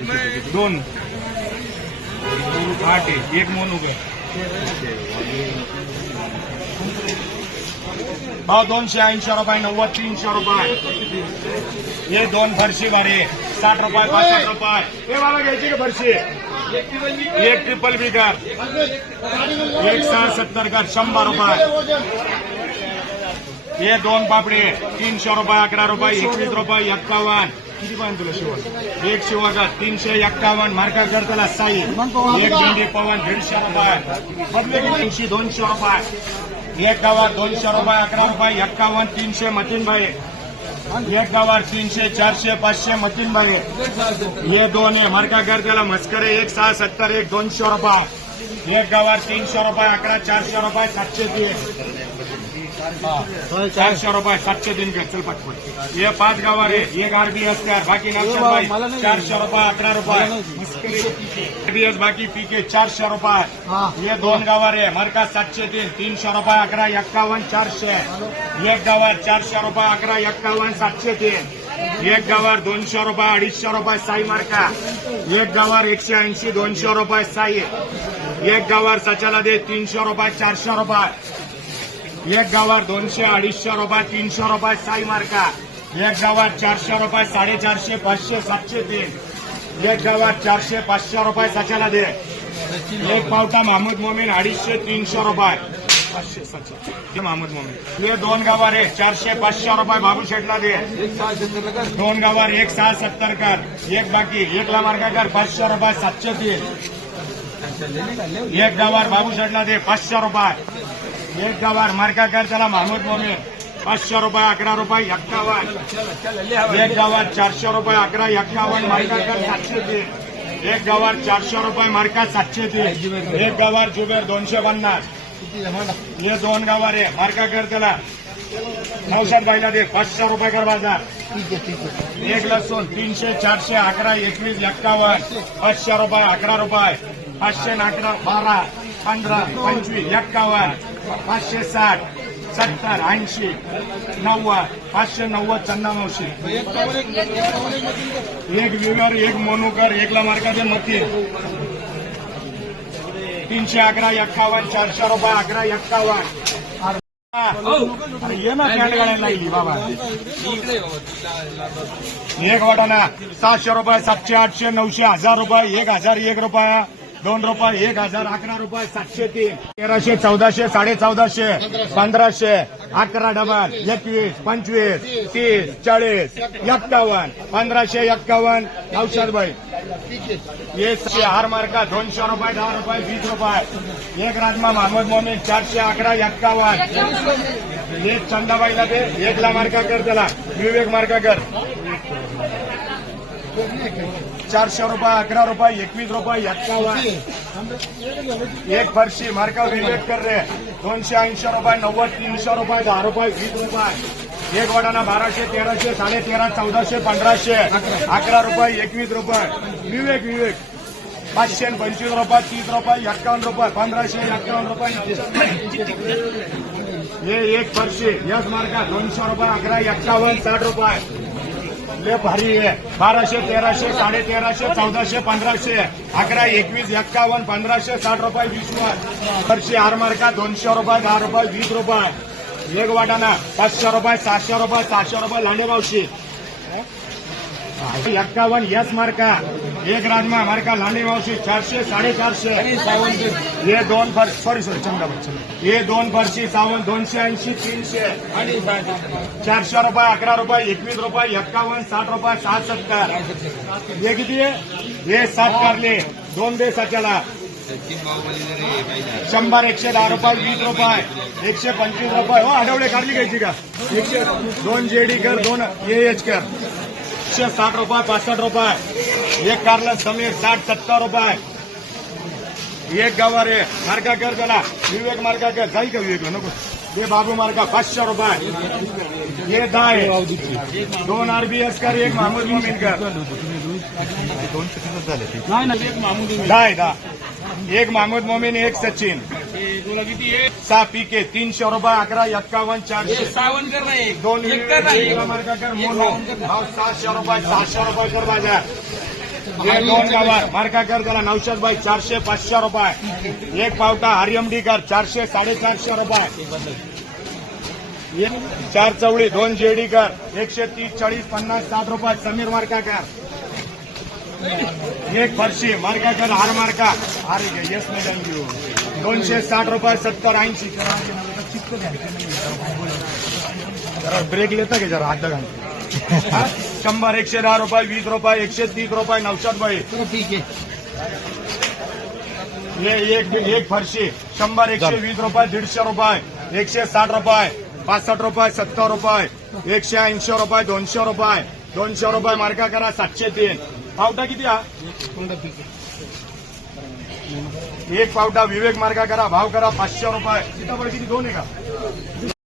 दोन. आठ आहे. एक मोनूकर भाव दोनशे ऐंशी रुपये नव्वद तीनशे रुपये. हे दोन फरशी भारी साठ रुपये पासष्ट रुपये. हे मला घ्यायची का फरशी? एक ट्रिपल बी कर एक साठ सत्तर कर शंभर रुपये. हे दोन पापडी तीनशे रुपये अकरा रुपये एकवीस रुपये एक्कावन्न किती पाहिजे तुला शिवण एक शिवाका तीनशे एक्कावन्न मार्का करताना साई एक भेंडी पवन दीडशे रुपये. बदले तीनशे ऐंशी दोनशे रुपये. एक गावात दोनशे रुपये अकरा रुपये एक्कावन्न तीनशे मतीनबाई. एक गावात तीनशे चारशे पाचशे मतीनबाई. हे दोन आहे मार्का करताना मस्करे एक सहा सत्तर एक दोनशे रुपये. एक गावात तीनशे रुपये अकरा चारशे रुपये सातशे तीन. चारशे रुपये सातशे तीन कर चल पटपट हे पाच गावार आहे एक आरबीएस कर बाकी चारशे रुपये अकरा रुपये. आरबीएस बाकी पीके चारशे रुपये. हे. दोन गावार आहे मार्का सातशे तीन तीनशे रुपये अकरा एक्कावन्न चारशे. एक गावार चारशे रुपये अकरा एक्कावन्न सातशे तीन एक गावार दोनशे रुपये अडीचशे रुपये साई मार्का. एक गावार एकशे ऐंशी दोनशे रुपये साई. एक गावार सचाला दे तीनशे रुपये चारशे रुपये. एक गावात दोनशे अडीचशे रुपये तीनशे रुपये साई मार्का. एक गावात चारशे रुपये साडेचारशे पाचशे सातशे तीन. एक गावात चारशे पाचशे रुपये सचाला दे. एक पावटा महमूद मोमीन अडीचशे तीनशे रुपये. पाचशे सातशे. हे महमूद मोमीन. हे दोन गावार आहे चारशे पाचशे रुपये बाबू शेटला दे. दोन गावार एक सहा सत्तर कर. एक बाकी एक ला मार्का कर पाचशे रुपये सातशे तीन. एक गावार बाबू शेटला दे पाचशे रुपये. एक गावार मार्का कर त्याला महमूद मोमीन. पाचशे रुपये अकरा रुपये एक्कावन्न एक गवार चारशे रुपये अकरा एक्कावन्न मार्का कर सातशे तीन. एक गवार चारशे रुपये मार्का सातशे तीन. एक गवार जुबेर दोनशे पन्नास. हे दोन गवार आहे मार्का कर त्याला. नवसात बाईला दे. पाचशे रुपये कर बाजार. एक लसूण तीनशे चारशे अकरा एकवीस एक्कावन्न पाचशे रुपये अकरा रुपये. पाचशे न अकरा बारा पंधरा पंचवीस एक्कावन्न पाचशे साठ सत्तर ऐंशी नव्वद पाचशे नव्वद चंदा मावशी एक विवर एक मोनूकर एकला मार्काचे मती. तीनशे अकरा एक्कावन्न चारशे रुपये अकरा एक्कावन्न. ये ना कॅट गाड्या लागली बाबा. एक वाटाणा सातशे रुपये सातशे आठशे नऊशे हजार रुपये एक हजार एक रुपया. दोन रुपये एक हजार अकरा रुपये सातशे तीन. तेराशे चौदाशे साडे चौदाशे पंधराशे अकरा डबल एकवीस पंचवीस तीस चाळीस एक्कावन्न पंधराशे एक्कावन्न नऊशे रुपये ये हार मार्का दोनशे रुपये दहा रुपये वीस रुपये. एक राजमा महमद मोमीन चारशे अकरा एक्कावन्न एक चंदाबाईला दे. एकला मार्का कर त्याला. विवेक मार्का कर. चारशे रुपये अकरा रुपये एकवीस रुपये एक्कावन्न. एक फरशी मार्का विवेक कर रे. दोनशे ऐंशी रुपये नव्वद तीनशे रुपये दहा रुपये वीस रुपये. एक वडाना बाराशे तेराशे साडे तेरा चौदाशे पंधराशे. अकरा रुपये एकवीस रुपये. विवेक विवेक. पाचशे पंचवीस रुपये तीस रुपये एक्कावन्न रुपये पंधराशे एक्कावन्न रुपये हे एक फरशी. यस मार्का दोनशे रुपये अकरा एक्कावन्न साठ रुपये. लय भारी आहे. बाराशे तेराशे साडे तेराशे चौदाशे पंधराशे. अकरा एकवीस एक्कावन्न पंधराशे साठ रुपये वीस रुपये. फरशी मार्का दोनशे रुपये दहा रुपये वीस रुपये. एक वाटाणा पाचशे रुपये सातशे रुपये सहाशे रुपये लांडे एक्कावन्न यस मार्का. एक राजमा मार्का लांडे मावशी चारशे साडेचारशे. हे दोन फरशी सॉरी सॉरी चंदा हे दोन फरशी सावंत दोनशे ऐंशी तीनशे. आणि चारशे रुपये अकरा रुपये एकवीस रुपये एक्कावन्न साठ रुपये सात सत्तर हे किती आहे? हे सात कारले. दोन दे साच्याला. शंभर एकशे दहा रुपये वीस रुपये. एकशे पंचवीस रुपये. हो आठवडे काढली घ्यायची का? एकशे दोन जेडी कर दोन ए एच कर. एकशे साठ रुपये पासष्ट रुपये. एक कारलं समीर साठ सत्तर रुपये. एक गावार आहे मार्का कर त्याला विवेक मार्का कर. जाईल का विवेकला नको. हे बाबू मार्का पाचशे रुपये. हे दहा आहे. दोन आरबीएस कर एक महमूद मोमीन कर. नाही एक महमूद दहा आहे दहा. एक महमूद मोमीन एक सचिन. तुला किती सहा पीके तीनशे रुपये अकरा एक्कावन्न चारशे. सावन कर ना एक. दोन एक कर ना एक. मार्का कर मोनो भाव सहाशे रुपये सहाशे रुपये कर बाजार दोन गावार मार्का कर त्याला नौशाद बाई चारशे पाचशे रुपये. एक पावटा हरियमडीकर चारशे साडेचारशे रुपये. चार चवळी दोन जेडीकर एकशे तीस चाळीस पन्नास साठ रुपये समीर मार्काकर एक फरशी मार्काकर हार मार्का अरे येस मॅडम घेऊ दोनशे साठ रुपये सत्तर ऐंशी. जरा ब्रेक लेता का जरा अर्धा घंटा? हा? शंभर एकशे दहा रुपये वीस रुपये एकशे तीस रुपये नौशाद बाई ठीक आहे. एक एक फरशी. शंभर एकशे वीस रुपये दीडशे रुपये एकशे साठ रुपये पासष्ट रुपये सत्तर रुपये एकशे ऐंशी रुपये दोनशे रुपये दोनशे रुपये मार्का करा सातशे तीन. पावटा किती हा? एक पावटा विवेक मार्ग करा भाव करा पाचशे रुपये. सीताफळ किती दोन आहे का